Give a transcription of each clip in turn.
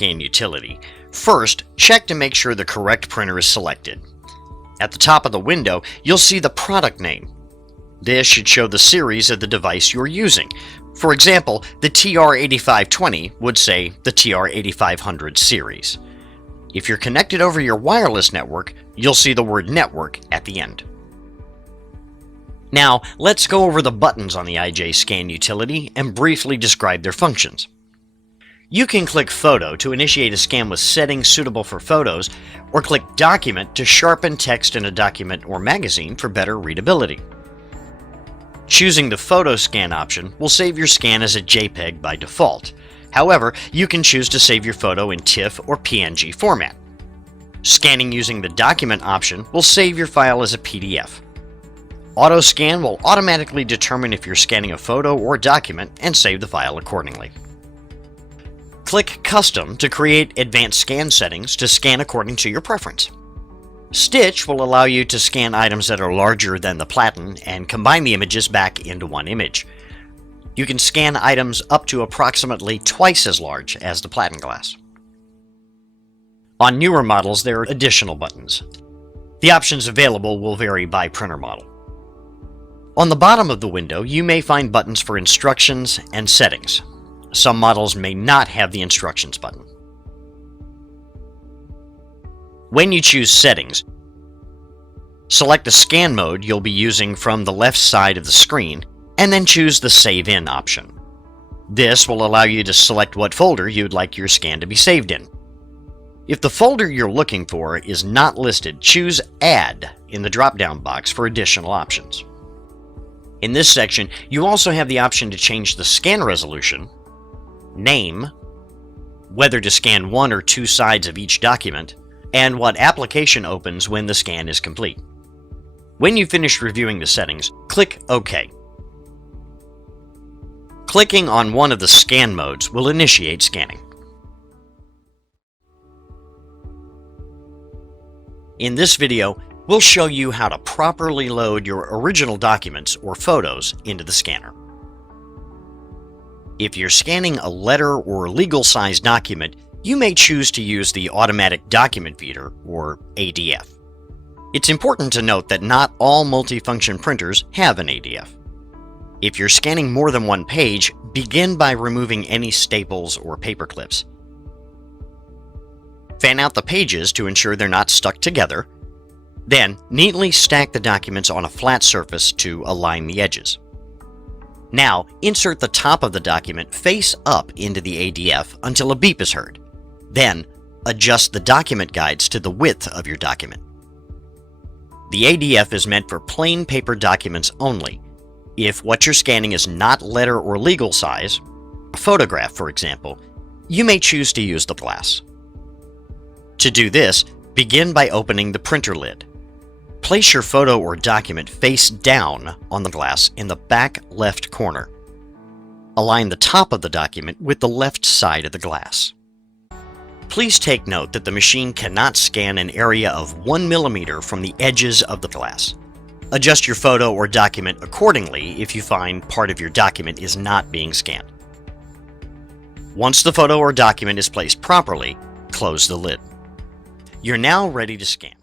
scan utility, first check to make sure the correct printer is selected. At the top of the window, you'll see the product name. This should show the series of the device you're using. For example, the TR8520 would say the TR8500 series. If you're connected over your wireless network, you'll see the word network at the end. Now, let's go over the buttons on the IJ Scan utility and briefly describe their functions. You can click Photo to initiate a scan with settings suitable for photos, or click Document to sharpen text in a document or magazine for better readability. Choosing the Photo Scan option will save your scan as a JPEG by default. However, you can choose to save your photo in TIFF or PNG format. Scanning using the Document option will save your file as a PDF. Auto Scan will automatically determine if you're scanning a photo or document and save the file accordingly. Click Custom to create advanced scan settings to scan according to your preference. Stitch will allow you to scan items that are larger than the platen and combine the images back into one image. You can scan items up to approximately twice as large as the platen glass. On newer models, there are additional buttons. The options available will vary by printer model. On the bottom of the window, you may find buttons for instructions and settings. Some models may not have the instructions button. When you choose Settings, select the scan mode you'll be using from the left side of the screen, and then choose the Save In option. This will allow you to select what folder you'd like your scan to be saved in. If the folder you're looking for is not listed, choose Add in the drop-down box for additional options. In this section, you also have the option to change the scan resolution, name, whether to scan one or two sides of each document, and what application opens when the scan is complete. When you finish reviewing the settings, click OK. Clicking on one of the scan modes will initiate scanning. In this video, we'll show you how to properly load your original documents or photos into the scanner. If you're scanning a letter or legal-sized document, you may choose to use the Automatic Document Feeder, or ADF. It's important to note that not all multifunction printers have an ADF. If you're scanning more than one page, begin by removing any staples or paper clips. Fan out the pages to ensure they're not stuck together. Then, neatly stack the documents on a flat surface to align the edges. Now, insert the top of the document face up into the ADF until a beep is heard. Then, adjust the document guides to the width of your document. The ADF is meant for plain paper documents only. If what you're scanning is not letter or legal size, a photograph for example, you may choose to use the glass. To do this, begin by opening the printer lid. Place your photo or document face down on the glass in the back left corner. Align the top of the document with the left side of the glass. Please take note that the machine cannot scan an area of 1 millimeter from the edges of the glass. Adjust your photo or document accordingly if you find part of your document is not being scanned. Once the photo or document is placed properly, close the lid. You're now ready to scan.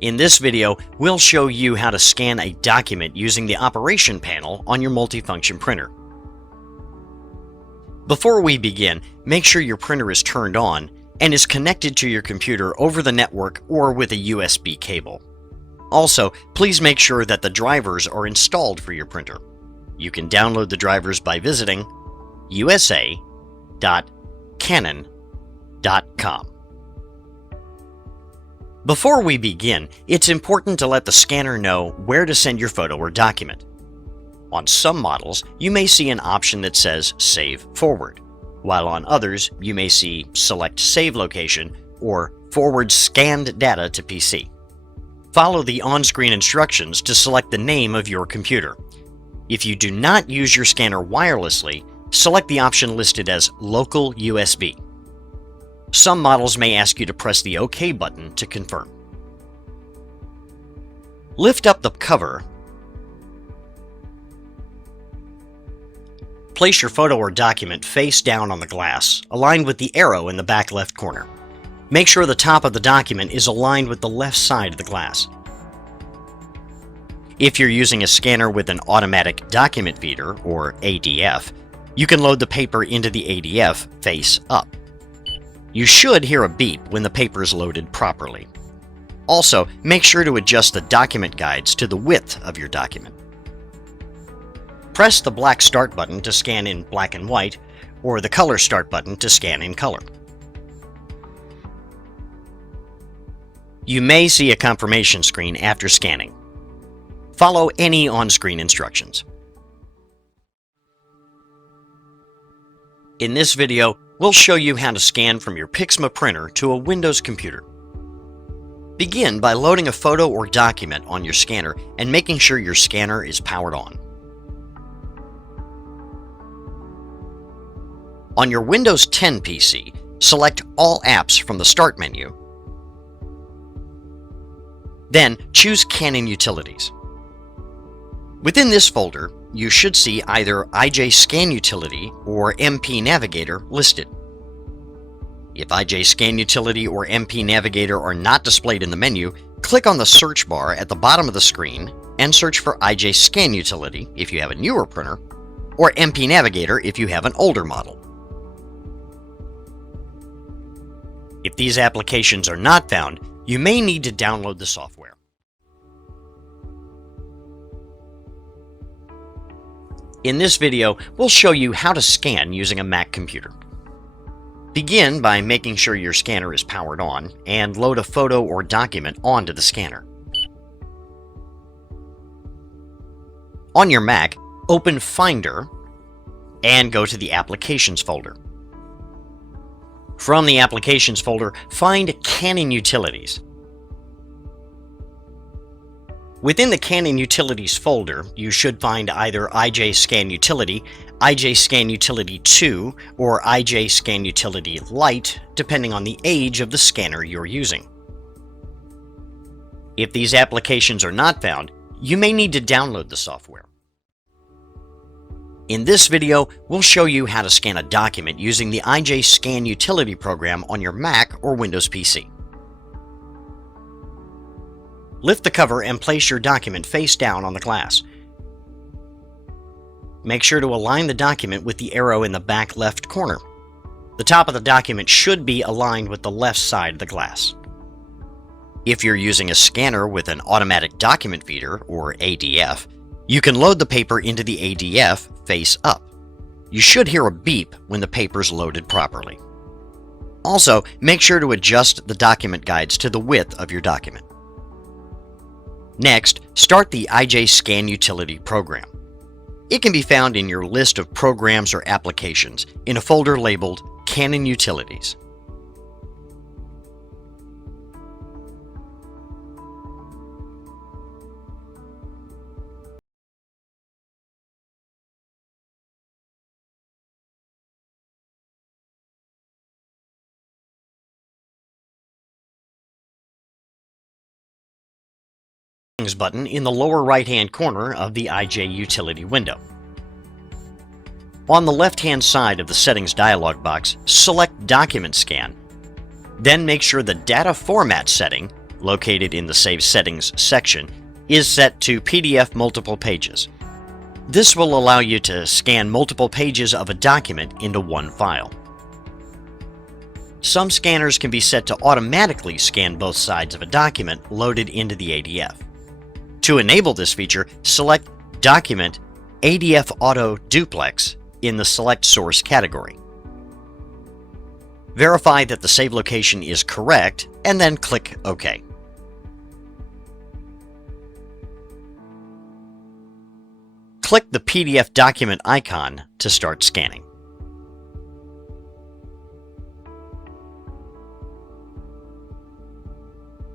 In this video, we'll show you how to scan a document using the operation panel on your multifunction printer. Before we begin, make sure your printer is turned on and is connected to your computer over the network or with a USB cable. Also, please make sure that the drivers are installed for your printer. You can download the drivers by visiting usa.canon.com. Before we begin, it's important to let the scanner know where to send your photo or document. On some models, you may see an option that says Save Forward, while on others, you may see Select Save Location or Forward Scanned Data to PC. Follow the on-screen instructions to select the name of your computer. If you do not use your scanner wirelessly, select the option listed as Local USB. Some models may ask you to press the OK button to confirm. Lift up the cover, Place your photo or document face down on the glass, aligned with the arrow in the back left corner. Make sure the top of the document is aligned with the left side of the glass. If you're using a scanner with an automatic document feeder, or ADF, you can load the paper into the ADF face up. You should hear a beep when the paper is loaded properly. Also, make sure to adjust the document guides to the width of your document. Press the black Start button to scan in black and white, or the color Start button to scan in color. You may see a confirmation screen after scanning. Follow any on-screen instructions. In this video, we'll show you how to scan from your Pixma printer to a Windows computer. Begin by loading a photo or document on your scanner and making sure your scanner is powered on. On your Windows 10 PC, select All Apps from the Start menu. Then choose Canon Utilities. Within this folder, you should see either IJ Scan Utility or MP Navigator listed. If IJ Scan Utility or MP Navigator are not displayed in the menu, click on the search bar at the bottom of the screen and search for IJ Scan Utility if you have a newer printer, or MP Navigator if you have an older model. If these applications are not found, you may need to download the software. In this video, we'll show you how to scan using a Mac computer. Begin by making sure your scanner is powered on and load a photo or document onto the scanner. On your Mac, open Finder and go to the Applications folder. From the Applications folder, find Canon Utilities. Within the Canon Utilities folder, you should find either IJ Scan Utility, IJ Scan Utility 2, or IJ Scan Utility Lite, depending on the age of the scanner you're using. If these applications are not found, you may need to download the software. In this video, we'll show you how to scan a document using the IJ Scan Utility program on your Mac or Windows PC. Lift the cover and place your document face down on the glass. Make sure to align the document with the arrow in the back left corner. The top of the document should be aligned with the left side of the glass. If you're using a scanner with an automatic document feeder, or ADF, you can load the paper into the ADF face up. You should hear a beep when the paper is loaded properly. Also, make sure to adjust the document guides to the width of your document. Next, start the IJ Scan Utility program. It can be found in your list of programs or applications in a folder labeled Canon Utilities. Button in the lower right-hand corner of the IJ Utility window. On the left-hand side of the Settings dialog box, select Document Scan. Then make sure the Data Format setting, located in the Save Settings section, is set to PDF Multiple Pages. This will allow you to scan multiple pages of a document into one file. Some scanners can be set to automatically scan both sides of a document loaded into the ADF. To enable this feature, select Document ADF Auto Duplex in the Select Source category. Verify that the save location is correct, and then click OK. Click the PDF document icon to start scanning.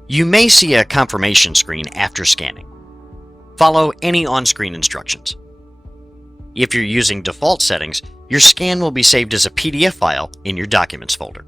You may see a confirmation screen after scanning. Follow any on-screen instructions. If you're using default settings, your scan will be saved as a PDF file in your Documents folder.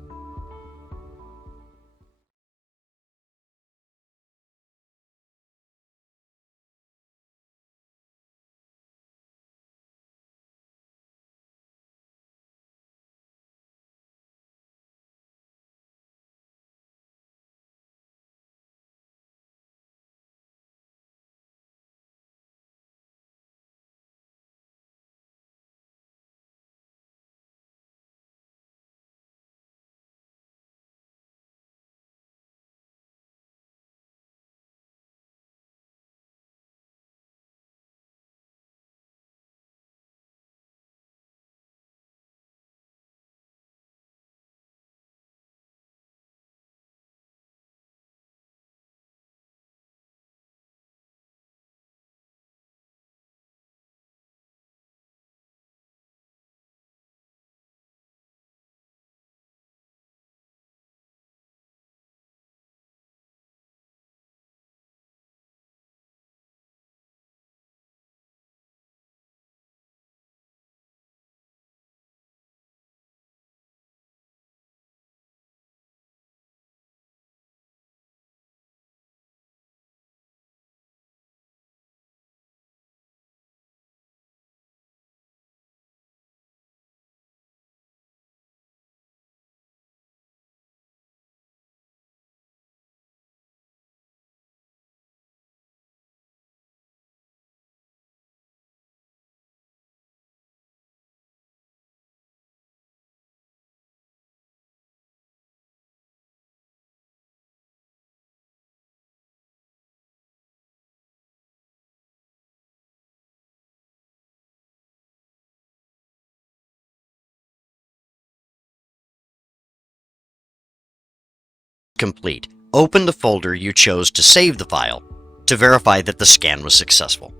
complete, open the folder you chose to save the file to verify that the scan was successful.